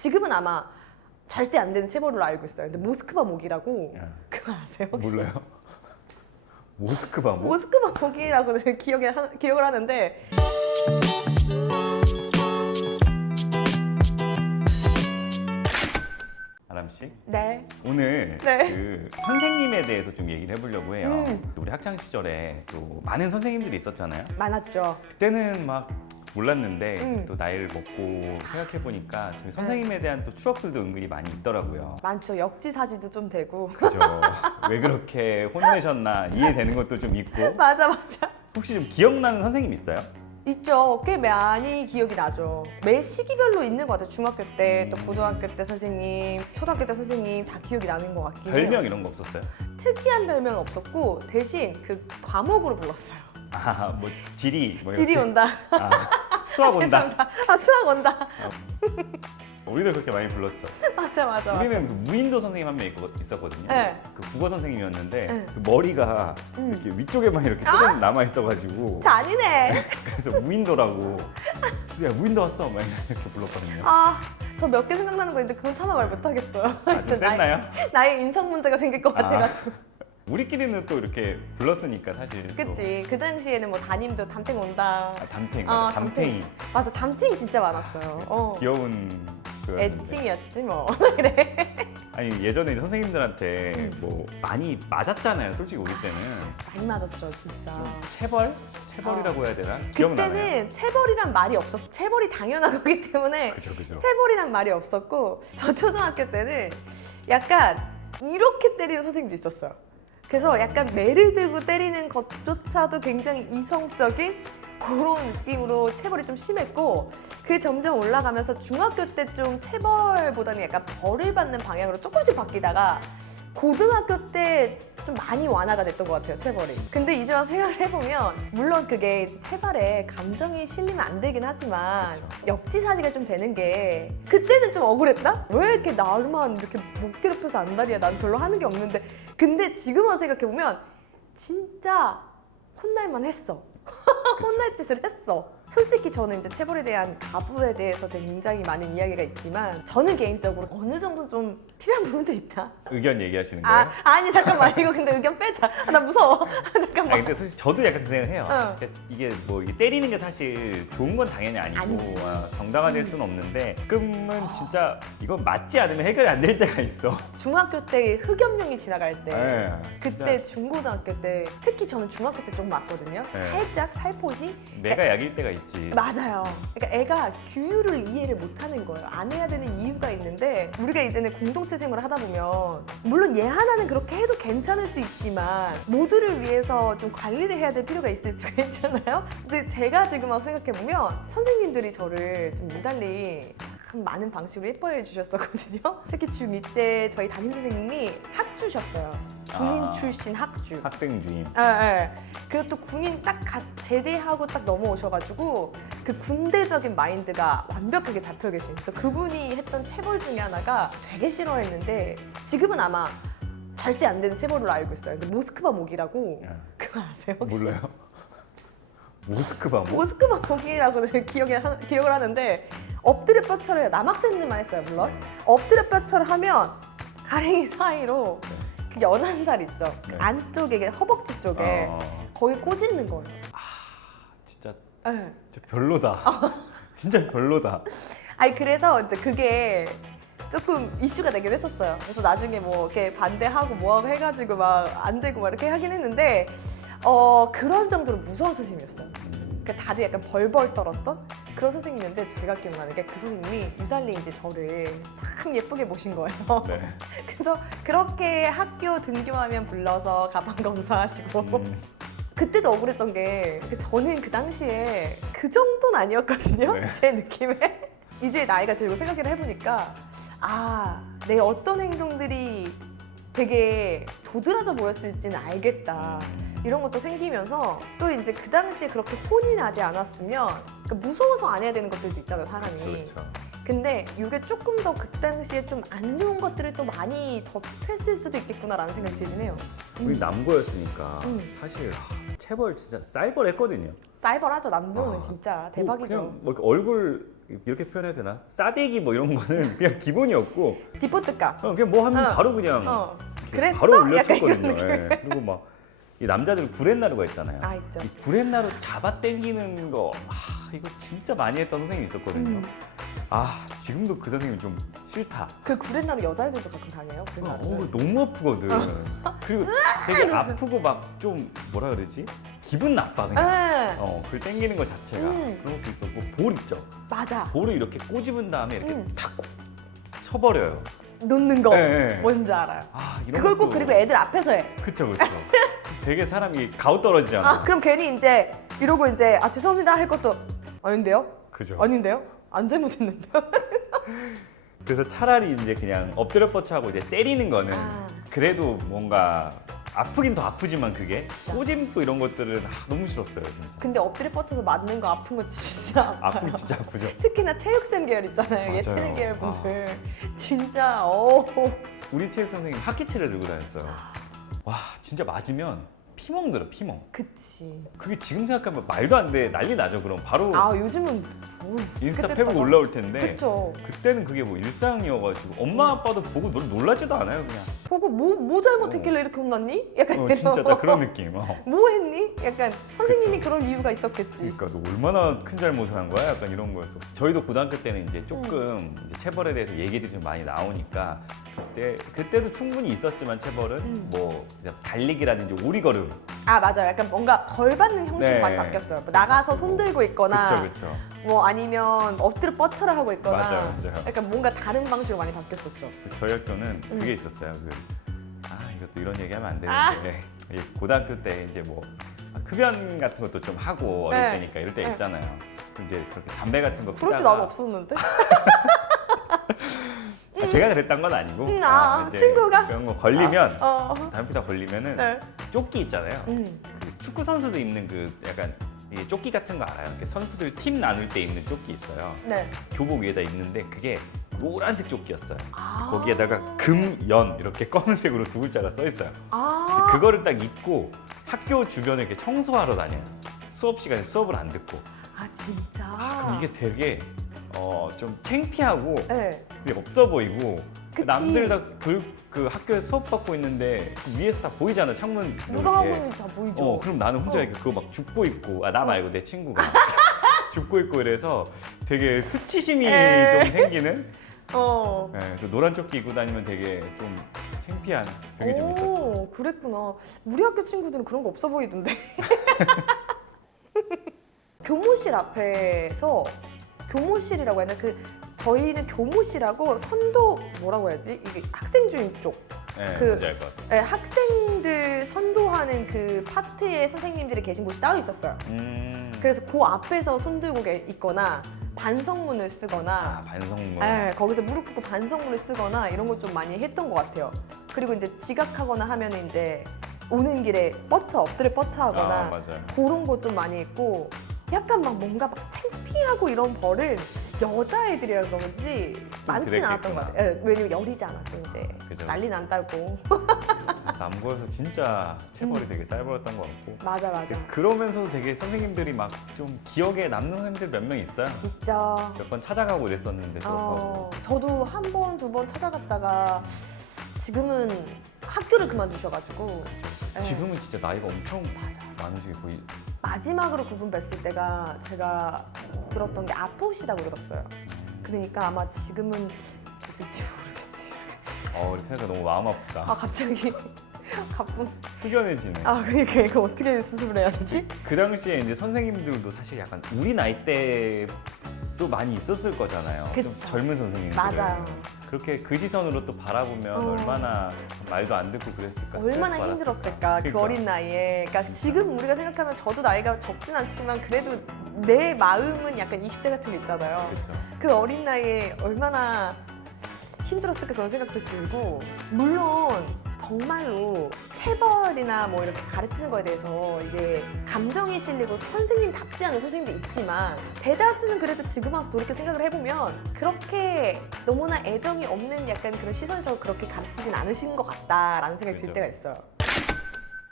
지금은 아마 절대 안 되는 체벌로 알고 있어요. 근데 모스크바 목이라고 예. 그거 아세요? 혹시? 몰라요? 모스크바 뭐? 모스크바 목이라고 기억에 하, 기억을 하는데 아람 씨 네. 오늘 네. 그 선생님에 대해서 좀 얘기를 해보려고 해요. 음. 우리 학창 시절에 또 많은 선생님들이 있었잖아요. 많았죠. 그때는 막 몰랐는데 음. 또 나이를 먹고 생각해 보니까 선생님에 대한 또 추억들도 은근히 많이 있더라고요. 많죠. 역지사지도 좀 되고. 그죠? 왜 그렇게 혼내셨나 이해되는 것도 좀 있고 맞아 맞아. 혹시 좀 기억나는 선생님 있어요? 있죠. 꽤 많이 기억이 나죠. 매 시기별로 있는 것 같아요. 중학교 때, 또 고등학교 때 선생님, 초등학교 때 선생님 다 기억이 나는 것 같긴 해요. 별명 이런 거 없었어요? 특이한 별명은 없었고 대신 그 과목으로 불렀어요. 아뭐 지리 뭐 질이 이렇게? 온다. 아, 수학 온다. 죄송합니다. 아 수학 온다. 우리도 그렇게 많이 불렀죠. 맞아 맞아. 맞아. 우리는 그 무인도 선생님 한 명 있었거든요. 네. 그 국어 선생님이었는데 네. 그 머리가 음. 이렇게 위쪽에만 이렇게 아? 조금 남아 있어가지고 잔이네. 그래서 무인도라고 야 무인도 왔어 막 이렇게 불렀거든요. 아, 저 몇 개 생각나는 거 있는데 그건 차마 말 못하겠어요. 아, 좀 셌나요? 나의 인성 문제가 생길 것 아. 같아가지고. 우리끼리는 또 이렇게 불렀으니까 사실. 또. 그치. 그 당시에는 뭐 담임도 담탱 온다. 아, 담탱이, 아, 맞아. 담탱이. 맞아, 담탱 진짜 많았어요. 어. 귀여운 그였는데. 애칭이었지 뭐. 그래. 아니 예전에 선생님들한테 음. 뭐 많이 맞았잖아요. 솔직히 우리 때는 많이 맞았죠, 진짜. 좀 체벌? 체벌이라고 해야 되나? 기억나나요? 그때는 체벌이란 말이 없었어. 체벌이 당연한 거기 때문에 그죠 그죠. 체벌이란 말이 없었고 저 초등학교 때는 약간 이렇게 때리는 선생님도 있었어요. 그래서 약간 매를 들고 때리는 것조차도 굉장히 이성적인 그런 느낌으로 체벌이 좀 심했고 그 점점 올라가면서 중학교 때 좀 체벌보다는 약간 벌을 받는 방향으로 조금씩 바뀌다가 고등학교 때 좀 많이 완화가 됐던 것 같아요 체벌이 근데 이제 와서 생각을 해보면 물론 그게 체벌에 감정이 실리면 안 되긴 하지만. 역지사지가 좀 되는 게 그때는 좀 억울했다? 왜 이렇게 나만 이렇게 못 괴롭혀서 안달이야 난 별로 하는 게 없는데 근데 지금 와서 생각해보면 진짜 혼날만 했어 혼날 짓을 했어. 솔직히 저는 이제 체벌에 대한 가부에 대해서 굉장히 많은 이야기가 있지만 저는 개인적으로 어느 정도 좀 필요한 부분도 있다. 의견 얘기하시는 거예요? 아 아니 잠깐만 이거 근데 의견 빼자. 아, 나 무서워. 아 잠깐만. 근데 사실 저도 약간 그 생각해요. 어. 근데 이게 뭐 이게 때리는 게 사실 좋은 건 당연히 아니고 아니지. 아, 정당화될 수는 없는데 가끔은 진짜 이건 맞지 않으면 해결이 안 될 때가 있어. 중학교 때 흑염룡이 지나갈 때 네, 그때 중고등학교 때 특히 저는 중학교 때 좀 맞거든요. 네. 살짝 살포시. 내가 약일 때가 있지. 맞아요. 그러니까 애가 규율을 이해를 못하는 거예요. 안 해야 되는 이유가 있는데 우리가 이제는 공동체 생활을 하다 보면 물론 얘 하나는 그렇게 해도 괜찮을 수 있지만 모두를 위해서 좀 관리를 해야 될 필요가 있을 수가 있잖아요. 근데 제가 지금 와서 생각해 보면 선생님들이 저를 좀 유달리 참 많은 방식으로 예뻐해 주셨었거든요. 특히 중2 때 저희 담임 선생님이 학주셨어요. 군인 아. 출신 학주. 학생 주임. 예, 예. 그리고 또 군인 딱갓 제대하고 딱 넘어오셔가지고 그 군대적인 마인드가 완벽하게 잡혀 계신. 그래서 그분이 했던 체벌 중에 하나가 되게 싫어했는데 지금은 아마 절대 안 되는 체벌로 알고 있어요. 근데 모스크바 목이라고 예. 그거 아세요? 혹시? 몰라요? 모스크바 뭐? 모스크바 목이라고 하, 기억을 하는데 엎드려 뼈처럼 해요. 남학생들만 했어요, 물론. 엎드려 뼈처럼 하면 가랭이 사이로 그 연한 살 있죠. 네. 안쪽에 허벅지 쪽에 어, 거의 꼬집는 거예요. 진짜, 네. 진짜 별로다. 진짜 별로다. 아니 그래서 이제 그게 조금 이슈가 되긴 했었어요. 그래서 나중에 뭐 이렇게 반대하고 뭐하고 해가지고 막 안 되고 막 이렇게 하긴 했는데 어 그런 정도로 무서운 선생님이었어요. 그러니까 다들 약간 벌벌 떨었던 그런 선생님인데 제가 기억나는 게 그 선생님이 유달리 이제 저를 참 예쁘게 모신 거예요. 네. 그래서 그렇게 학교 등교하면 불러서 가방 검사하시고 음, 그때도 억울했던 게 저는 그 당시에 그 정도는 아니었거든요. 네. 제 느낌에. 이제 나이가 들고 생각을 해보니까 아, 내 어떤 행동들이 되게 도드라져 보였을지는 알겠다. 음. 이런 것도 생기면서 또 이제 그 당시에 그렇게 혼이 나지 않았으면 그러니까 무서워서 안 해야 되는 것들도 있잖아요, 사람이. 그렇죠, 그렇죠. 근데 이게 조금 더 그 당시에 좀 안 좋은 것들을 또 많이 덧했을 수도 있겠구나라는 생각이 들긴 해요. 우리 남고였으니까 음. 사실 아, 체벌 진짜 쌀벌 했거든요. 사이버하죠 남녀는 아, 진짜 뭐 대박이죠. 그냥 뭐 이렇게 얼굴 이렇게 표현해야 되나? 싸대기 뭐 이런 거는 그냥 기본이었고 디포트가. 어, 그냥 뭐 하면 어. 바로 그냥 어. 이렇게 그랬어? 바로 약간 올려쳤거든요. 이런 예. 그리고 막 이 남자들 구렛나루가 있잖아요. 아 있죠. 이 구렛나루 잡아 당기는 거 아, 이거 진짜 많이 했던 선생님이 있었거든요. 음. 아 지금도 그 선생님 좀 싫다. 그 구렛나루 여자애들도 가끔 당해요. 어, 구렛나루. 너무 아프거든. 그리고 되게 이러면서. 아프고 막 좀 뭐라 그러지? 기분 나빠 그냥. 네. 어, 그걸 당기는 것 자체가 음. 그런 것도 있었고 볼 있죠. 맞아. 볼을 이렇게 꼬집은 다음에 이렇게 음. 탁 쳐버려요. 놓는 거. 예, 예. 뭔지 알아요. 아 이런 그걸 꼭 것도- 그리고 애들 앞에서 해. 그쵸 그쵸. 되게 사람이 가오 떨어지잖아. 아 그럼 괜히 이제 이러고 이제 아 죄송합니다 할 것도 아닌데요? 그죠. 아닌데요? 안 잘못했는데요? 그래서 차라리 이제 그냥 엎드려 뻗쳐하고 이제 때리는 거는 아. 그래도 뭔가 아프긴 더 아프지만 그게 꼬집고 이런 것들은 아, 너무 싫었어요 진짜. 근데 엎드려 뻗쳐서 맞는 거 아픈 거 진짜 아파요. 아프긴 진짜 아프죠. 특히나 체육쌤 계열 있잖아요. 맞아요. 예체능 계열 분들 진짜 어. 우리 체육 선생님 학기체를 들고 다녔어요. 와 진짜 맞으면 피멍 들어 피멍. 그치. 그게 지금 생각하면 말도 안 돼 난리 나죠. 그럼 바로 아 요즘은 뭐 인스타 그때 페북 또 올라올 텐데 그쵸. 그때는 그게 뭐 일상이어가지고 엄마 아빠도 보고 널 놀라지도 않아요 그냥. 보고 뭐, 뭐 잘못했길래 이렇게 혼났니? 약간 어, 진짜 딱 그런 느낌. 어. 뭐 했니? 약간 선생님이 그럴 이유가 있었겠지. 그러니까 너 얼마나 큰 잘못을 한 거야? 약간 이런 거였어. 저희도 고등학교 때는 이제 조금 음. 이제 체벌에 대해서 얘기들이 좀 많이 나오니까 그때 그때도 충분히 있었지만 체벌은 음. 뭐 달리기라든지 오리걸음. 아 맞아요. 약간 뭔가 벌 받는 형식으로 네. 많이 바뀌었어요. 뭐 나가서 손 들고 있거나 그렇죠, 그렇죠. 뭐 아니면 엎드려 뻗쳐라 하고 있거나 맞아요, 맞아요. 약간 뭔가 다른 방식으로 많이 바뀌었었죠. 저희 학교는 음. 그게 있었어요. 그, 아 이것도 이런 얘기하면 안 아. 되는데 이 고등학교 때 이제 뭐 흡연 같은 것도 좀 하고 어릴 네. 때니까 이럴 때 네. 있잖아요. 이제 그렇게 담배 같은 거 그럴 때 피다가 나도 없었는데. 아, 제가 그랬던 건 아니고 음, 아, 이제 친구가? 그런 거 걸리면 어. 담배 피다 걸리면은 네. 조끼 있잖아요. 음. 그 축구 선수도 입는 그 약간 이게 조끼 같은 거 알아요? 이렇게 선수들 팀 나눌 때 입는 조끼 있어요. 네. 교복 위에다 입는데 그게 노란색 조끼였어요. 아. 거기에다가 금연 이렇게 검은색으로 두 글자가 써 있어요. 아. 그거를 딱 입고 학교 주변을 이렇게 청소하러 다녀요. 수업 시간에 수업을 안 듣고. 아 진짜. 그럼 이게 되게 어, 좀 창피하고 네. 되게 없어 보이고 그치. 남들 다 그 학교에 수업 받고 있는데 그 위에서 다 보이잖아 창문 누가 하고 이렇게. 있는지 다 보이죠. 어, 그럼 나는 혼자 어. 이렇게 그거 막 죽고 있고, 아, 나 말고 내 친구가. 죽고 있고 이래서 되게 수치심이 에이. 좀 생기는? 어. 예, 그래서 노란 조끼 입고 다니면 되게 좀 창피한 그게 좀 있었죠. 오, 그랬구나. 우리 학교 친구들은 그런 거 없어 보이던데. 교무실 앞에서 교무실이라고 해야 되나? 그 저희는 교무실하고 선도 뭐라고 해야지? 이게 학생 주임 쪽. 예, 그- 뭔지 알것 같아요. 네, 학생들 선도하는 그 파트에 선생님들이 계신 곳이 따로 있었어요. 음. 그래서 그 앞에서 손 들고 계- 있거나 반성문을 아, 쓰거나 반성문. 네, 거기서 무릎 꿇고 반성문을 쓰거나 이런 것좀 많이 했던 것 같아요. 그리고 이제 지각하거나 하면 이제 오는 길에 뻗쳐 엎드려 뻗쳐 하거나 아, 맞아요. 그런 거 좀 많이 했고 약간 막 뭔가 막 창피하고 이런 벌은 여자애들이라 그런지 많진. 않았던 것 같아요. 예, 왜냐면 열이지 않았죠 이제 그죠. 난리 난다고 남고에서 진짜 체벌이 되게 쌀벌었던 것 같고. 맞아 맞아 그러면서도 되게 선생님들이 막 좀 기억에 남는 선생님들 몇 명 있어요. 있죠. 몇 번 찾아가고 이랬었는데 어, 저 저도 한 번 두 번 찾아갔다가 지금은 학교를 그만두셔가지고 예. 지금은 진짜 나이가 엄청 맞아. 많으시게 보이. 마지막으로 그분 뵀을 때가 제가 들었던 게 아포시라고 들었어요. 그러니까 아마 지금은 있을지 모르겠어요. 어, 이렇게 생각하니까 너무 마음 아 아프다. 갑자기 가뿐. 숙연해지네. 아 그러니까 이거 어떻게 수습을 해야 되지? 그 당시에 이제 선생님들도 사실 약간 우리 나이 때도 많이 있었을 거잖아요. 좀 그쵸. 젊은 선생님들. 맞아요. 그렇게 그 시선으로 또 바라보면 어. 얼마나 말도 안 듣고 그랬을까. 얼마나 스트레스 힘들었을까 그 그러니까. 어린 나이에. 그러니까 지금 우리가 생각하면 저도 나이가 적진 않지만 그래도 내 마음은 약간 20대 같은 게 있잖아요. 그렇죠. 그 어린 나이에 얼마나 힘들었을까 그런 생각도 들고 물론 정말로 체벌이나 뭐 이렇게 가르치는 거에 대해서 이게 감정이 실리고 선생님답지 않은 선생님도 있지만 대다수는 그래도 지금 와서 돌이켜 생각을 해보면 그렇게 너무나 애정이 없는 약간 그런 시선에서 그렇게 가르치진 않으신 것 같다라는 생각이 들 그죠. 때가 있어요.